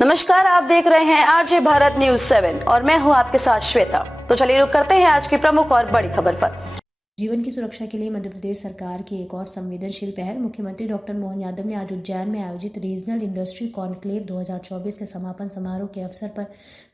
नमस्कार, आप देख रहे हैं आरजे भारत न्यूज 7 और मैं हूं आपके साथ श्वेता। तो चलिए रुक करते हैं आज की प्रमुख और बड़ी खबर पर। जीवन की सुरक्षा के लिए मध्य प्रदेश सरकार की एक और संवेदनशील पहल। मुख्यमंत्री डॉक्टर मोहन यादव ने आज उज्जैन में आयोजित रीजनल इंडस्ट्री कॉन्क्लेव 2024 के समापन समारोह के अवसर पर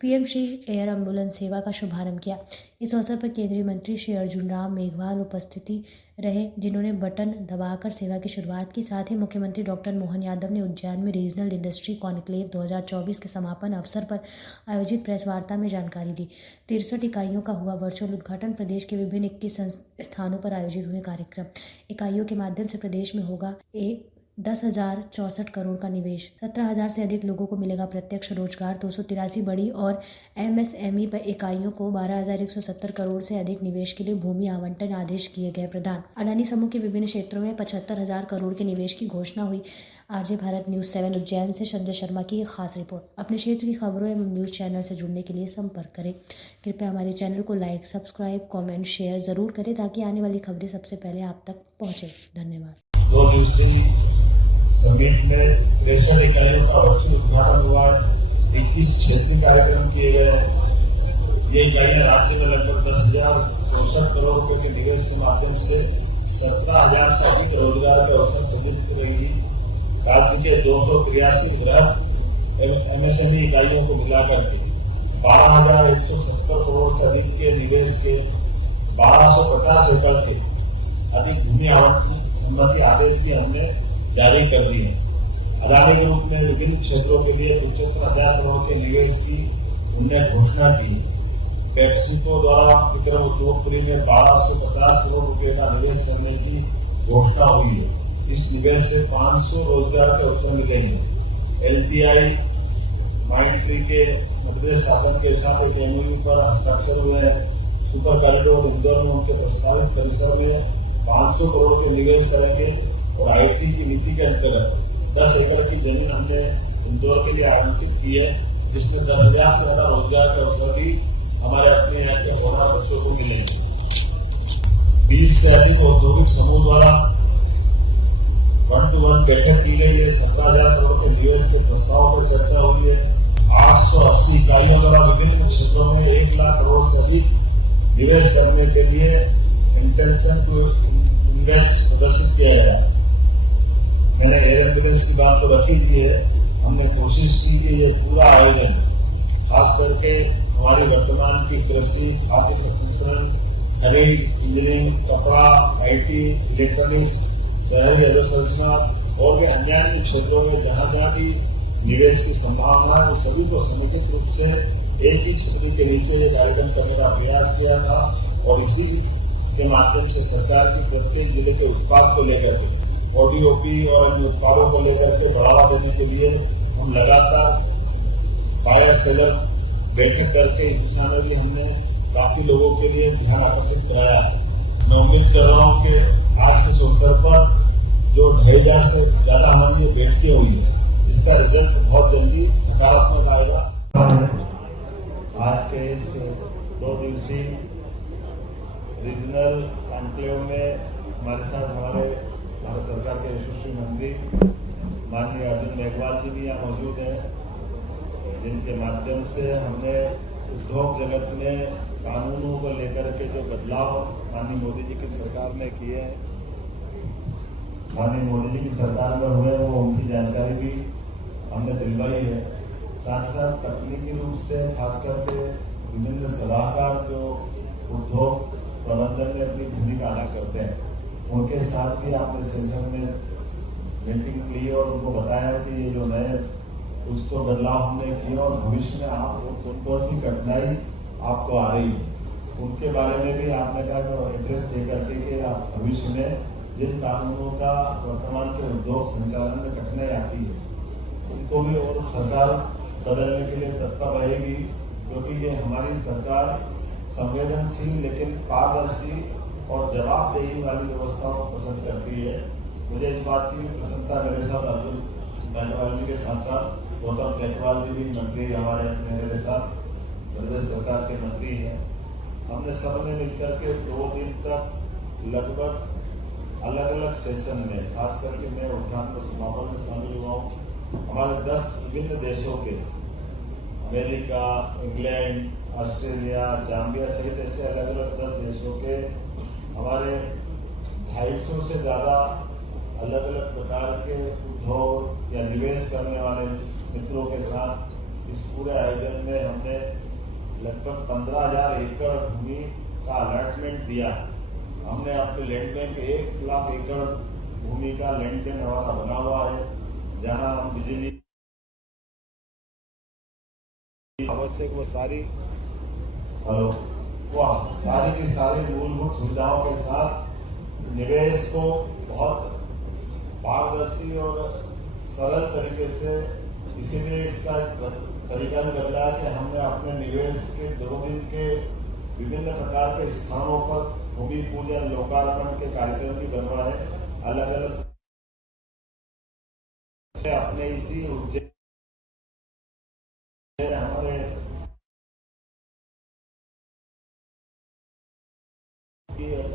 पीएम श्री एयर एम्बुलेंस सेवा का शुभारंभ किया। इस अवसर पर केंद्रीय मंत्री श्री अर्जुन राम मेघवाल उपस्थिति रहे, जिन्होंने बटन दबाकर सेवा की शुरुआत की। साथ ही मुख्यमंत्री डॉक्टर मोहन यादव ने उज्जैन में रीजनल इंडस्ट्री कॉन्क्लेव 2024 के समापन अवसर पर आयोजित प्रेस वार्ता में जानकारी दी। 63 इकाइयों का हुआ वर्चुअल उद्घाटन। प्रदेश के विभिन्न 21 स्थानों पर आयोजित हुए कार्यक्रम। इकाइयों के माध्यम से प्रदेश में होगा 10,064 करोड़ का निवेश। 17,000 से अधिक लोगों को मिलेगा प्रत्यक्ष रोजगार। 283 बड़ी और एमएसएमई पर इकाइयों को 12,170 करोड़ से अधिक निवेश के लिए भूमि आवंटन आदेश किए गए प्रदान। अडानी समूह के विभिन्न क्षेत्रों में 75,000 करोड़ के निवेश की घोषणा हुई। आरजे भारत न्यूज 7 उज्जैन से संजय शर्मा की एक खास रिपोर्ट। अपने क्षेत्र की खबरों एवं न्यूज चैनल से जुड़ने के लिए संपर्क करें। कृपया हमारे चैनल को लाइक, सब्सक्राइब, कमेंट, शेयर जरूर करें ताकि आने वाली खबरें सबसे पहले आप तक पहुंचे। धन्यवाद। 2 दिवसीय समिट में 63 इकाइयों का वर्चुअल उद्घाटन हुआ है। 21 क्षेत्रीय कार्यक्रम किए गए हैं। ये इकाइयां राज्य में लगभग 10,064 करोड़ रुपए के निवेश के माध्यम से 17,000 से अधिक रोजगार के अवसर सृजित करेगी। राज्य के 283 बृहद एमएसएमई इकाइयों को मिलाकर के 12,170 करोड़ से अधिक के निवेश के 1,250 एकड़ के अधिक भूमि आवंटन संबंधी आदेश की हमने जारी कर दी है। अदानी ग्रुप ने विभिन्न क्षेत्रों के लिए 75,000 करोड़ के निवेश की उन्होंने घोषणा की। पेप्सिको द्वारा विक्रम उद्योगपुरी में 1,250 करोड़ रुपए का निवेश करने की घोषणा हुई है। इस निवेश से 500 रोजगार के अवसर मिले हैं। एलटीआई माइंडट्री के मध्य शासन के साथ एक एमओयू पर हस्ताक्षर हुए हैं। सुपर कॉरिडोर इंदौर में उनके प्रस्तावित परिसर में 500 करोड़ के निवेश करेंगे और आईटी की नीति के अंतर्गत 10 एकड़ की जमीन हमने इंदौर के लिए आवंटित की है, जिसमें 10,000 से ज्यादा रोजगार के अवसर भी हमारे अपने यहाँ के होनहार बच्चों को मिलेंगे। 20 से अधिक औद्योगिक समूह द्वारा 1-to-1 बैठक की गई है। 17,000 करोड़ के निवेश के प्रस्ताव पर चर्चा हुई है। 880 इकाइयों द्वारा विभिन्न क्षेत्रों में 1 लाख करोड़ से अधिक निवेश करने के लिए इंटेंशन टू इन्वेस्ट प्रदर्शित किया गया। मैंने एयर एम्बुलेंस की बात तो रखी दी है। हमने कोशिश की कि ये पूरा आयोजन खास करके हमारे वर्तमान की कृषि, खाद्य प्रसंस्करण, खनिज, इंजीनियरिंग, कपड़ा, आईटी, इलेक्ट्रॉनिक्स, शहरी अधोसंरचना और भी अन्य क्षेत्रों में जहाँ भी निवेश की संभावना है, उन सभी को समुचित रूप से एक ही छतरी के नीचे ये कार्यक्रम करने का प्रयास किया था। और इसी के माध्यम से सरकार की प्रत्येक जिले के उत्पाद को लेकर के ओडीओपी और अन्य उत्पादों को लेकर के बढ़ावा देने के लिए हम लगातार बायर सेलर बैठक करके इस दिशा में भी हमने काफी लोगों के लिए ध्यान आकर्षित कराया है। मैं उम्मीद कर रहा हूँ कि आज के अवसर पर जो 2,500 से ज्यादा हमारी ये बैठकें हुई है, इसका रिजल्ट बहुत जल्दी सकारात्मक आएगा। आज के इस 2 दिवसीय रीजनल कॉन्क्लेव में हमारे साथ हमारे भारत सरकार के यशस्वी मंत्री माननीय अर्जुन मेघवाल जी भी यहाँ मौजूद हैं, जिनके माध्यम से हमने उद्योग जगत में कानूनों को लेकर के जो बदलाव माननीय मोदी जी की सरकार ने किए हैं, माननीय मोदी जी की सरकार में हुए, वो उनकी जानकारी भी हमने दिलवाई है। साथ साथ तकनीकी रूप से खास करके विभिन्न सलाहकार जो उद्योग प्रबंधन में अपनी भूमिका अदा करते हैं, उनके साथ भी आपने सेशन में मीटिंग ली और उनको बताया कि ये जो नए कुछ तो बदलाव हमने किए और भविष्य में आप कौन सी कठिनाई आपको आ रही है, उनके बारे में भी आपने कहा कि एड्रेस दे करके कि आप भविष्य में जिन कानूनों का वर्तमान के उद्योग संचालन में कठिनाई आती है, उनको भी और सरकार बदलने के लिए तत्पर रहेगी, क्योंकि ये हमारी सरकार संवेदनशील लेकिन पारदर्शी और जवाबदेही वाली व्यवस्थाओं को पसंद करती है। मुझे इस बात की भी प्रसन्नता, मेरे साथ अर्जुन मेघवाल जी के साथ साथ गौतम केजरीवाल जी भी मंत्री हमारे मेरे साथ प्रदेश सरकार के मंत्री हैं। हमने सबने मिलकर के 2 दिन तक लगभग अलग अलग सेशन में, खास करके मैं उद्घाटन और समापन में शामिल हुआ हूँ, हमारे 10 विभिन्न देशों के, अमेरिका, इंग्लैंड, ऑस्ट्रेलिया, जाम्बिया सहित ऐसे अलग अलग 10 देशों के हमारे 250 से ज़्यादा अलग अलग प्रकार के उद्योग या निवेश करने वाले मित्रों के साथ इस पूरे आयोजन में हमने लगभग 15,000 एकड़ भूमि का अलॉटमेंट दिया। हमने अपने लैंड बैंक 1 लाख एकड़ भूमि का लैंड बैंक हमारा बना हुआ है, जहां हम बिजली आवश्यक वो सारी की सारी मूलभूत सुविधाओं के साथ निवेश को बहुत पारदर्शी और सरल तरीके से, इसीलिए इसका तरीका भी बदला है कि हमने अपने निवेश के 2 दिन के विभिन्न प्रकार के स्थानों पर भूमि पूजन, लोकार्पण के कार्यक्रम भी बनवाए, अलग अलग अपने इसी उज्जैन हमारे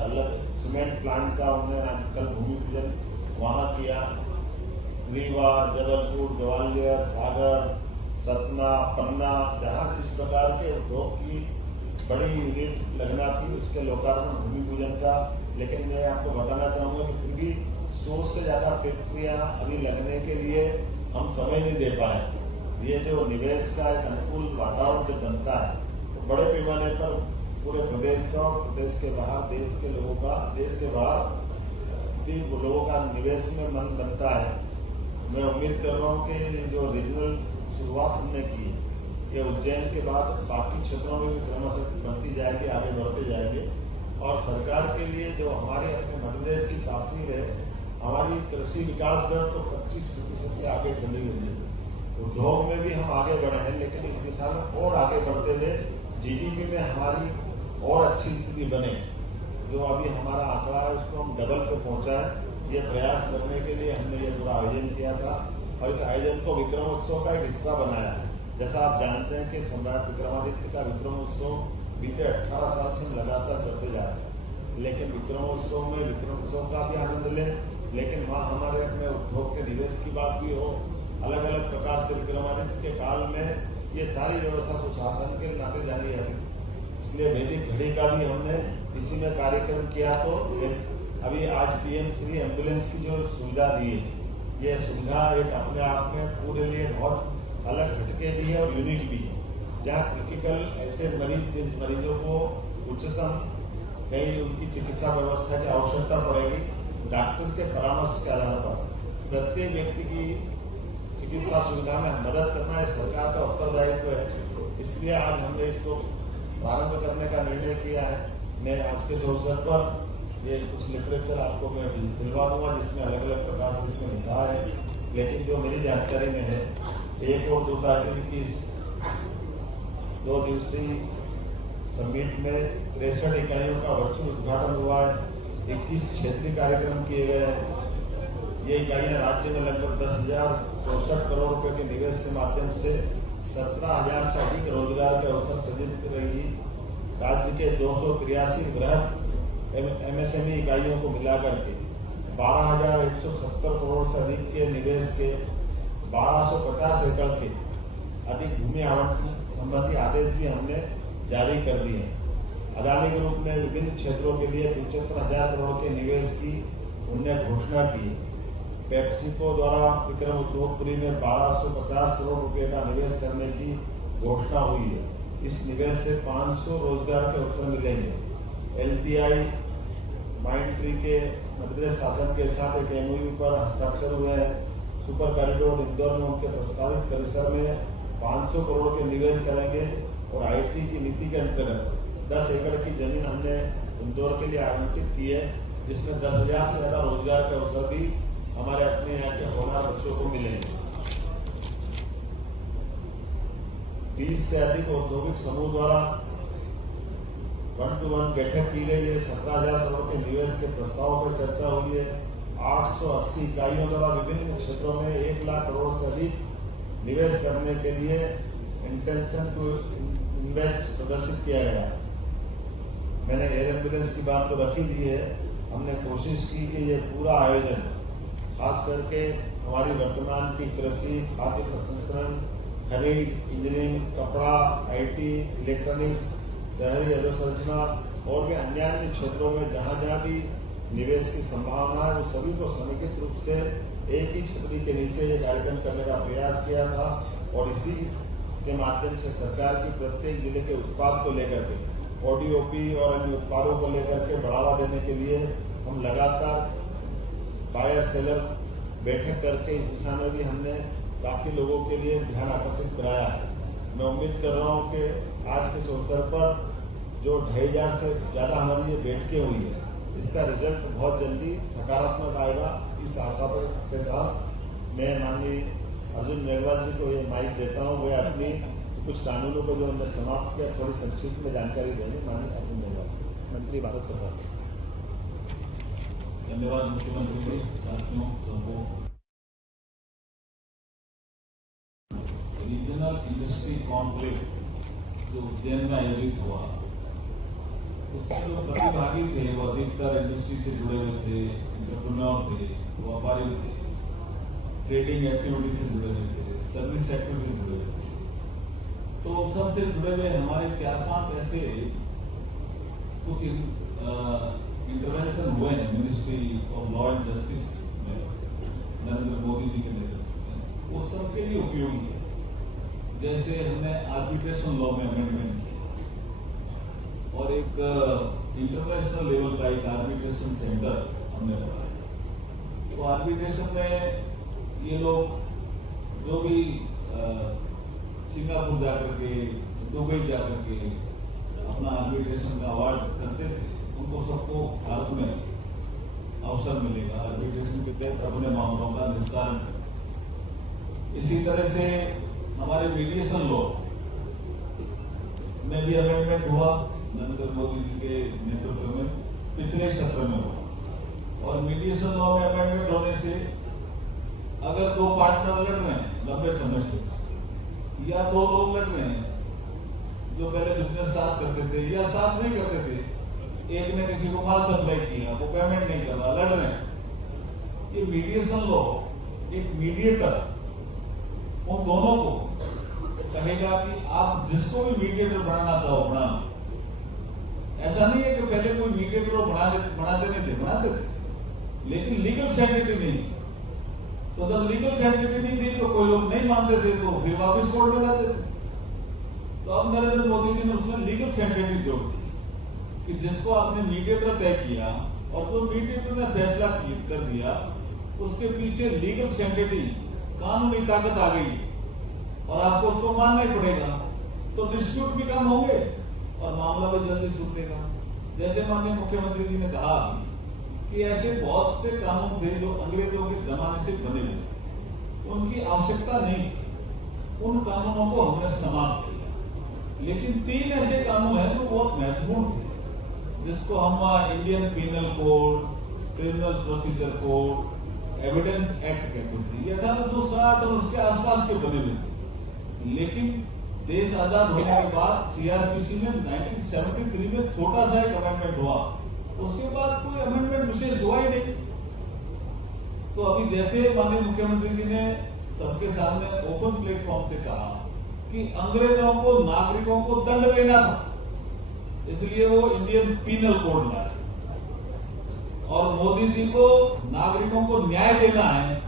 अलग सीमेंट प्लांट का हमने आजकल भूमि पूजन वहां किया। रीवा, जबलपुर, ग्वालियर, सागर, सतना, पन्ना, जहां जिस प्रकार के उद्योग की बड़ी यूनिट लगना थी उसके लोकार्पण भूमि पूजन का। लेकिन मैं आपको बताना चाहूंगा कि फिर भी 100 से ज्यादा फैक्ट्रियां अभी लगने के लिए हम समय नहीं दे पाए। ये जो निवेश का एक अनुकूल वातावरण जब बनता है तो बड़े पैमाने पर पूरे प्रदेश का और प्रदेश के बाहर देश के लोगों का, देश के बाहर भी लोगों का निवेश में मन बनता है। मैं उम्मीद कर रहा हूँ कि जो रीजनल शुरुआत हमने की ये उज्जैन के बाद बाकी क्षेत्रों में भी क्रमशः बनती जाएगी, आगे बढ़ते जाएंगे। और सरकार के लिए जो हमारे अपने मध्य प्रदेश की तासीर है, हमारी कृषि विकास दर तो 25% से आगे चली गई है। उद्योग में भी हम आगे बढ़े हैं, लेकिन इस दिशा में और आगे बढ़ते हुए जीडीपी में हमारी और अच्छी स्थिति बने। जो अभी हमारा आंकड़ा है उसको हम डबल पे पहुंचा है। ये प्रयास करने के लिए हमने ये पूरा आयोजन किया था और इस आयोजन को विक्रमोत्सव का एक हिस्सा बनाया है। जैसा आप जानते हैं कि सम्राट विक्रमादित्य का विक्रमोत्सव बीते 18 साल से हम लगातार करते जा रहे हैं, लेकिन विक्रमोत्सव में विक्रमोत्सव का भी आनंद लें, लेकिन वहाँ हमारे अपने उद्योग के निवेश की बात भी हो। अलग अलग प्रकार से विक्रमादित्य के काल में ये सारी व्यवस्था सुशासन के नाते जानी जाती थी, इसलिए वैदिक घड़ी का भी हमने इसी में कार्यक्रम किया। तो अभी आज पीएम श्री एम्बुलेंस की जो सुविधा दी है, ये सुविधा एक अपने आप में पूरे लिए बहुत अलग हटके भी है और यूनिक भी है। जहाँ क्रिटिकल ऐसे जिन मरीजों को उच्चतम कहीं उनकी चिकित्सा व्यवस्था की आवश्यकता पड़ेगी, डॉक्टर के परामर्श के आधार पर प्रत्येक व्यक्ति की चिकित्सा सुविधा में मदद करना सरकार का उत्तरदायित्व है। इसलिए आज हमने इसको प्रारंभ करने का निर्णय किया है। मैं आज के अवसर पर ये कुछ लिटरेचर आपको मैं दिलवा दूंगा जिसमें अलग अलग प्रकार से इसमें लिखा है, लेकिन जो मेरी जानकारी में है 1 और 2 तारीख की 2 दिवसीय समिट में 63 इकाइयों का वर्चुअल उद्घाटन हुआ है। 21 क्षेत्रीय कार्यक्रम किए गए हैं। ये इकाइयां राज्य में लगभग 10,064 करोड़ रुपए के निवेश के माध्यम से 17,000 से अधिक रोजगार के अवसर सृजित कर रही। राज्य के 283 बृहद एमएसएमई इकाइयों को मिलाकर के 12,170 करोड़ से अधिक के निवेश के 1,250 एकड़ के अधिक भूमि आवंटन संबंधी आदेश भी हमने जारी कर दिए। अदानी ग्रुप ने विभिन्न क्षेत्रों के लिए 75,000 करोड़ के निवेश की उन्होंने घोषणा की। पेप्सिको द्वारा विक्रम उद्योगपुरी में 1,250 करोड़ रुपए का निवेश करने की घोषणा हुई है। इस निवेश से 500 रोजगार के अवसर मिलेंगे। LTI माइंडट्री के मध्य प्रदेश शासन के साथ एक MOU पर हस्ताक्षर हुए हैं। सुपर कॉरिडोर इंदौर में उनके प्रस्तावित परिसर में 500 करोड़ के निवेश करेंगे और IT की नीति के अंतर्गत 10 एकड़ की जमीन हमने इंदौर के लिए आवंटित की है, जिसमें 10,000 से ज्यादा रोजगार के अवसर भी हमारे अपने यहाँ के होनहार बच्चों को मिलेंगे। 20 से अधिक औद्योगिक समूह द्वारा 1-to-1 बैठक की गई है। 17,000 करोड़ के निवेश के प्रस्तावों पर चर्चा हुई है। 880 इकाइयों द्वारा विभिन्न क्षेत्रों में 1 लाख करोड़ से अधिक निवेश करने के लिए इंटेंशन टू इन्वेस्ट प्रदर्शित किया गया है। मैंने एयर एम्बुलेंस की बात तो रखी दी है। हमने कोशिश की कि ये पूरा आयोजन खास करके हमारी वर्तमान की कृषि, खाद्य प्रसंस्करण, खनिज, इंजीनियरिंग, कपड़ा, IT, इलेक्ट्रॉनिक्स, शहरी अधोसंरचना और भी अन्य क्षेत्रों में जहां जहां भी निवेश की संभावना है, वो सभी को समेकित रूप से एक ही छतरी के नीचे ये कार्यक्रम करने का प्रयास किया था। और इसी के माध्यम से सरकार की प्रत्येक जिले के उत्पाद को लेकर के ODOP और अन्य उत्पादों को लेकर के बढ़ावा देने के लिए हम लगातार बायर सेलर बैठक करके इस दिशा में भी हमने काफी लोगों के लिए ध्यान आकर्षित कराया है। मैं उम्मीद कर रहा हूं कि आज के इस अवसर पर जो 2500 से ज्यादा हमारी ये बैठकें हुई है, इसका रिजल्ट बहुत जल्दी सकारात्मक आएगा। इस आशा के साथ मैं माननीय अर्जुन मेघवाल जी को ये माइक देता हूँ। वे अपनी कुछ कानूनों को जो हमने समाप्त किया थोड़ी संक्षिप्त में जानकारी देंगे। माननीय अर्जुन मेघवाल, मंत्री भारत सरकार। धन्यवाद मुख्यमंत्री जी, साथियों सबको। रीजनल इंडस्ट्री कॉन्क्लेव जो उज्जैन में आयोजित हुआ, उसमें जो प्रतिभागी थे वो अधिकतर इंडस्ट्री से जुड़े हुए थे, एंटरप्रेन्योर थे, व्यापारी थे, ट्रेडिंग एक्टिविटी से जुड़े हुए थे, सर्विस सेक्टर से जुड़े हुए थे। तो सबसे जुड़े हुए हमारे 4-5 ऐसे कुछ इंटरवेंशन हुए हैं ministry of law and justice में नरेंद्र मोदी जी के नेतृत्व में, वो सबके लिए उपयोगी है। जैसे हमने आर्बिट्रेशन लॉ में अमेंडमेंट किया और एक इंटरनेशनल लेवल का एक आर्बिट्रेशन सेंटर हमने बनाया। तो आर्बिट्रेशन में ये लोग जो भी सिंगापुर जाकर के, दुबई जाकर के अपना आर्बिट्रेशन का अवार्ड करते थे, उनको सबको भारत में अवसर मिलेगा आर्बिट्रेशन के तहत अपने मामलों का निस्तारण। इसी तरह से हमारे मीडिएशन लॉ में भी अमेंडमेंट हुआ नरेंद्र मोदी जी के नेतृत्व में, पिछले सत्र में हुआ। और मीडिएशन लॉ में अमेंडमेंट होने से अगर 2 पार्टनर लड़ रहे हैं लंबे समय से, या 2 लोग लड़ रहे हैं जो पहले बिजनेस साथ करते थे या साथ नहीं करते थे, एक ने किसी को माल सप्लाई किया, वो पेमेंट नहीं कर रहा, लड़ रहे हैं, ये मीडिएशन लॉ एक मीडिएटर उन दोनों को कहेगा कि आप जिसको भी मीडिएटर बनाना चाहो बनाना। ऐसा नहीं है कि पहले कोई मीडिएटर बनाते नहीं थे, बनाते थे, लेकिन लीगल सेंटिटी नहीं थी। तो जब लीगल सेंटिटी नहीं थी तो कोई लोग नहीं मानते थे, तो फिर वापस कोर्ट में लाते थे। तो अब नरेंद्र मोदी जी ने उसमें लीगल सेंटिटी जोड़ दी कि जिसको आपने मीडिएटर तय किया और जो मीडिएटर ने फैसला कर दिया, उसके पीछे लीगल सेंटिटी कानूनी ताकत आ गई और आपको उसको मानना ही पड़ेगा। तो डिस्प्यूट भी कम होंगे और मामला भी जल्दी छूटेगा। जैसे माननीय मुख्यमंत्री जी ने कहा कि ऐसे बहुत से कानून थे जो अंग्रेजों के जमाने से बने हुए थे, उनकी आवश्यकता नहीं थी, उन कानूनों को हमने समाप्त किया। लेकिन 3 ऐसे कानून हैं जो बहुत महत्वपूर्ण थे, जिसको हम Indian penal code, criminal procedure code, evidence act कहते थे। ये 1860 और उसके आसपास के बने हुए थे। लेकिन देश आजाद होने के बाद CRPC में 1973 में छोटा सा एक अमेंडमेंट हुआ, उसके बाद कोई अमेंडमेंट विशेष हुआ ही नहीं। तो अभी जैसे माननीय मुख्यमंत्री जी ने सबके सामने ओपन प्लेटफॉर्म से कहा कि अंग्रेजों को नागरिकों को दंड देना था, इसलिए वो इंडियन पीनल कोड लाए, और मोदी जी को नागरिकों को न्याय देना है,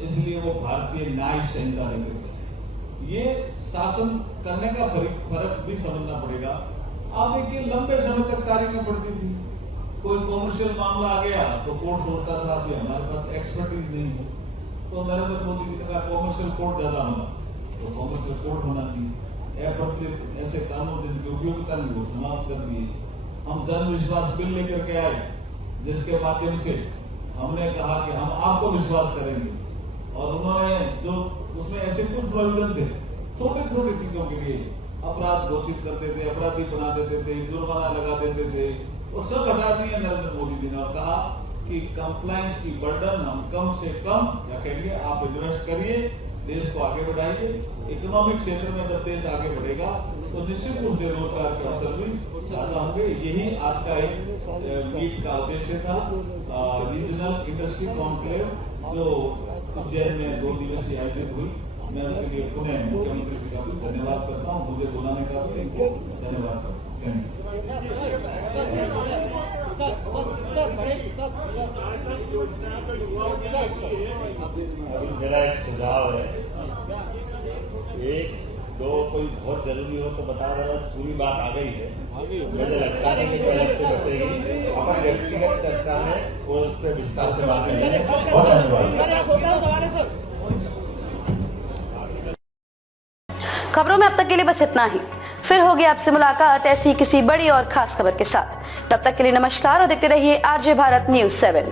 इसलिए वो भारतीय न्याय संहिता लेकर गए। ये शासन करने का फर्क भी समझना पड़ेगा। आप देखिए लंबे समय तक तारीखें पड़ती थी, कोई कॉमर्शियल मामला आ गया तो कोर्ट सोचता था कि हमारे पास एक्सपर्टीज नहीं है, तो नरेंद्र मोदी जी ने कहा कॉमर्शियल कोर्ट ज्यादा होना, तो कॉमर्शियल कोर्ट होना चाहिए। ऐसे कानून जिनकी उपयोगिता नहीं वो समाप्त कर दिए। हम जन विश्वास बिल लेकर के आए, जिसके माध्यम से हमने कहा कि हम आपको विश्वास करेंगे, और उन्होंने जो उसमें ऐसे कुछ प्रोविजन थे छोटे छोटे चीजों के लिए अपराध घोषित करते थे, अपराधी बना देते थे, जुर्माना लगा देते थे, वो सब हटा दिए नरेंद्र मोदी जी ने और कहा कि कंप्लायंस की बर्डन हम कम से कम रखेंगे, आप इन्वेस्ट करिए, देश को आगे बढ़ाइए। इकोनॉमिक क्षेत्र में जब देश आगे बढ़ेगा तो निश्चित रूप से रोजगार के अवसर भी ज्यादा होंगे। यही आज का एक मीट का उद्देश्य था, रीजनल इंडस्ट्री कॉन्क्लेव जो उज्जैन में 2 दिवसीय आयोजित हुई, मैं उसके लिए पुनः मुख्यमंत्री जी का भी धन्यवाद करता हूँ, मुझे बुलाने का भी इनको धन्यवाद करता हूँ। अभी मेरा एक सुझाव है, 1, 2 कोई बहुत जरूरी हो तो बता रहा हूँ, पूरी बात आ गई है, मुझे लगता नहीं कि कोई अलग से बचेगी। अपन व्यक्तिगत चर्चा में वो उस पर विस्तार से बात करेंगे। बहुत धन्यवाद। खबरों में अब तक के लिए बस इतना ही। फिर होगी आपसे मुलाकात ऐसी किसी बड़ी और खास खबर के साथ। तब तक के लिए नमस्कार और देखते रहिए आरजे भारत न्यूज़ 7।